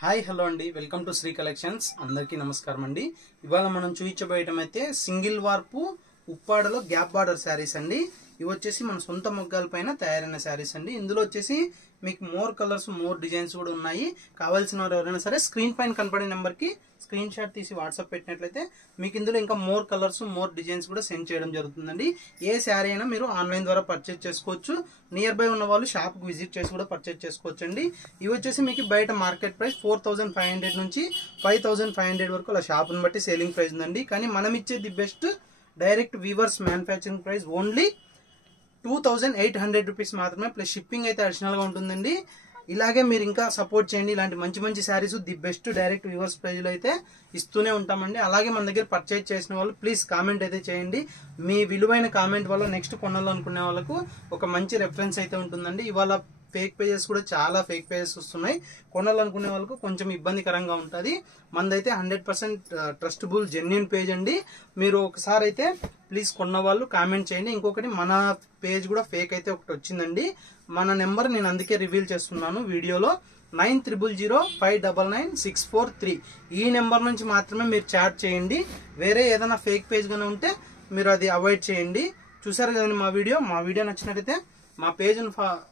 Hi hello అండి, welcome to Shri collections. అందరికీ నమస్కారం అండి. ఇవాళ మనం చూపించబోయటం అయితే సింగిల్ వార్పు ఉప్పాడలో గ్యాప్ బార్డర్ శారీస్ అండి. ఇవి వచ్చేసి మన సొంత మొగ్గాల పైన తయారైన శారీస్ అండి. ఇందులో వచ్చేసి మీకు మోర్ కలర్స్, మోర్ డిజైన్స్ కూడా ఉన్నాయి. కావాల్సిన వారు ఎవరైనా సరే స్క్రీన్ పైన కనపడే నెంబర్ కి స్క్రీన్ షాట్ తీసి వాట్సాప్ పెట్టినట్లయితే మీకు ఇందులో ఇంకా మోర్ కలర్స్, మోర్ డిజైన్స్ కూడా సెండ్ చేయడం జరుగుతుందండి. ఏ శారీ అయినా మీరు ఆన్లైన్ ద్వారా పర్చేజ్ చేసుకోవచ్చు. నియర్ బై ఉన్న వాళ్ళు షాప్ కు విజిట్ చేసి కూడా పర్చేజ్ చేసుకోవచ్చు అండి. ఇవి వచ్చేసి మీకు బయట మార్కెట్ ప్రైస్ 4500 నుంచి 5500 వరకు అలా షాప్ ని బట్టి సేలింగ్ ప్రైస్ ఉందండి. కానీ మనం ఇచ్చే the best direct weavers manufacturing price only 2800 rupees మాత్రమే. ప్లస్ షిప్పింగ్ అయితే అడిషనల్ గా ఉంటుందండి. ఇలాగే మీరు ఇంకా సపోర్ట్ చేయండి. ఇలాంటి మంచి మంచి saris the best direct viewers price లో అయితే ఇస్తూనే ఉంటామండి. అలాగే మన దగ్గర పర్చేజ్ చేసిన వాళ్ళు ప్లీజ్ కామెంట్ అయితే చేయండి. మీ విలువైన కామెంట్ వల్ల నెక్స్ట్ కొనాలనుకునే వాళ్ళకు ఒక మంచి రెఫరెన్స్ అయితే ఉంటుందండి. ఇవాళ ఫేక్ పేజెస్ కూడా చాలా ఫేక్ పేజెస్ వస్తున్నాయి. కొనాలనుకునే వాళ్ళకు కొంచెం ఇబ్బందికరంగా ఉంటుంది. మనదైతే 100% ట్రస్టబుల్ జెన్యున్ పేజ్ అండి. మీరు ఒకసారి అయితే ప్లీజ్ కొన్న వాళ్ళు కామెంట్ చేయండి. ఇంకొకటి మన పేజ్ కూడా ఫేక్ అయితే ఒకటి వచ్చిందండి. మన నెంబర్ నేను అందుకే రివీల్ చేస్తున్నాను వీడియోలో. 9000599643 ఈ నెంబర్ నుంచి మాత్రమే మీరు చాట్ చేయండి. వేరే ఏదైనా ఫేక్ పేజ్ గానే ఉంటే మీరు అది అవాయిడ్ చేయండి. చూసారు కదండి మా వీడియో నచ్చినట్టయితే మా పేజ్ను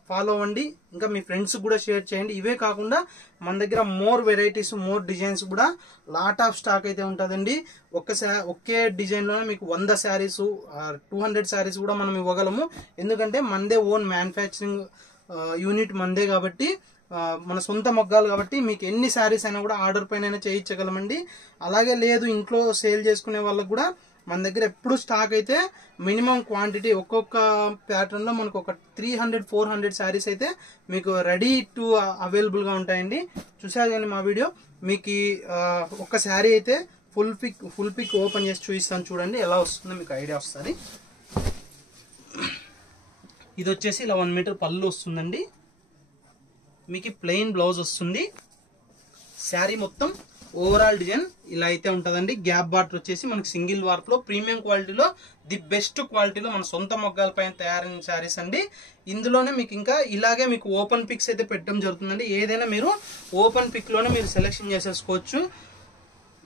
ఫాలో అవ్వండి. ఇంకా మీ ఫ్రెండ్స్ కూడా షేర్ చేయండి. ఇవే కాకుండా మన దగ్గర మోర్ వెరైటీస్, మోర్ డిజైన్స్ కూడా లాట్ ఆఫ్ స్టాక్ అయితే ఉంటుందండి. ఒకే డిజైన్ లోనే మీకు 100 శారీస్, 200 శారీస్ కూడా మనం ఇవ్వగలము. ఎందుకంటే మనదే ఓన్ మ్యానుఫ్యాక్చరింగ్ యూనిట్ మనదే కాబట్టి, మన సొంత మొగ్గాలు కాబట్టి మీకు ఎన్ని శారీస్ అయినా కూడా ఆర్డర్ పైన చేయించగలమండి. అలాగే లేదు ఇంట్లో సేల్ చేసుకునే వాళ్ళకు కూడా మన దగ్గర ఎప్పుడు స్టాక్ అయితే మినిమం క్వాంటిటీ ఒక్కొక్క ప్యాటర్న్ లో మనకు ఒక 300-400 శారీస్ అయితే మీకు రెడీ టు అవైలబుల్ గా ఉంటాయండి. చూసారు కానీ మా వీడియో మీకు ఒక శారీ అయితే ఫుల్ పిక్ ఓపెన్ చేసి చూపిస్తాను. చూడండి ఎలా వస్తుందో మీకు ఐడియా వస్తుంది. ఇది వచ్చేసి ఇలా 1 మీటర్ పళ్ళు వస్తుందండి. మీకు ప్లెయిన్ బ్లౌజ్ వస్తుంది. శారీ మొత్తం ఓవరాల్ డిజైన్ ఇలా అయితే ఉంటుందండి. గ్యాప్ బార్డర్ వచ్చేసి మనకి సింగిల్ వార్ప్ లో ప్రీమియం క్వాలిటీలో ది బెస్ట్ క్వాలిటీలో మన సొంత మొగ్గాల పైన తయారైన శారీస్ అండి. ఇందులోనే మీకు ఇంకా ఇలాగే మీకు ఓపెన్ పిక్స్ అయితే పెట్టడం జరుగుతుందండి. ఏదైనా మీరు ఓపెన్ పిక్ లోనే మీరు సెలెక్షన్ చేసేసుకోవచ్చు.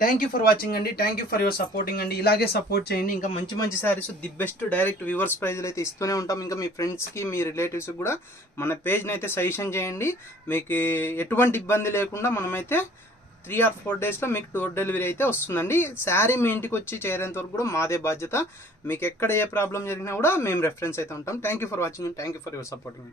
థ్యాంక్ యూ ఫర్ వాచింగ్ అండి. Thank you for your supporting అండి. ఇలాగే సపోర్ట్ చేయండి. ఇంకా మంచి మంచి saris the best direct viewers ప్రైజ్లు అయితే ఇస్తూనే ఉంటాం. ఇంకా మీ ఫ్రెండ్స్ కి, మీ రిలేటివ్స్ కూడా మన పేజ్ని అయితే సజెషన్ చేయండి. మీకు ఎటువంటి ఇబ్బంది లేకుండా మనమైతే 3 or 4 days లో మీకు డోర్ డెలివరీ అయితే వస్తుందండి. శారీ మీ ఇంటికి వచ్చి చేరేంత వరకు కూడా మాదే బాధ్యత. మీకు ఎక్కడ ఏ ప్రాబ్లం జరిగినా కూడా మేము రెఫరెన్స్ అయితే ఉంటాం. Thank you for watching. Thank you for your supporting.